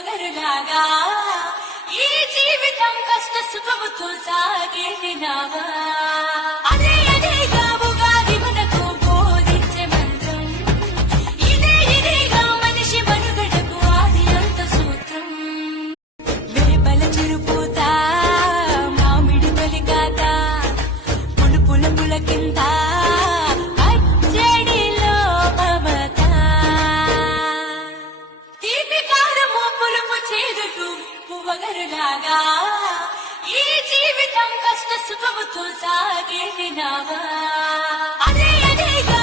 పువ్వగరులాగా ఈ జీవితం కష్ట సుఖముతో సాగేనావా అదే అదేగా ఉగాది మనకు బోధించే మంత్రం ఇదే ఇదేగా మనిషి మనుగడకు ఆది అంత సూత్రం వేపల చిరుపూత మామిడి తొలిగాత పులుపుల పులకింత పువ్వగరులాగా ఈ జీవితం కష్ట సుఖముతో సాగేనావా అదే అదేగా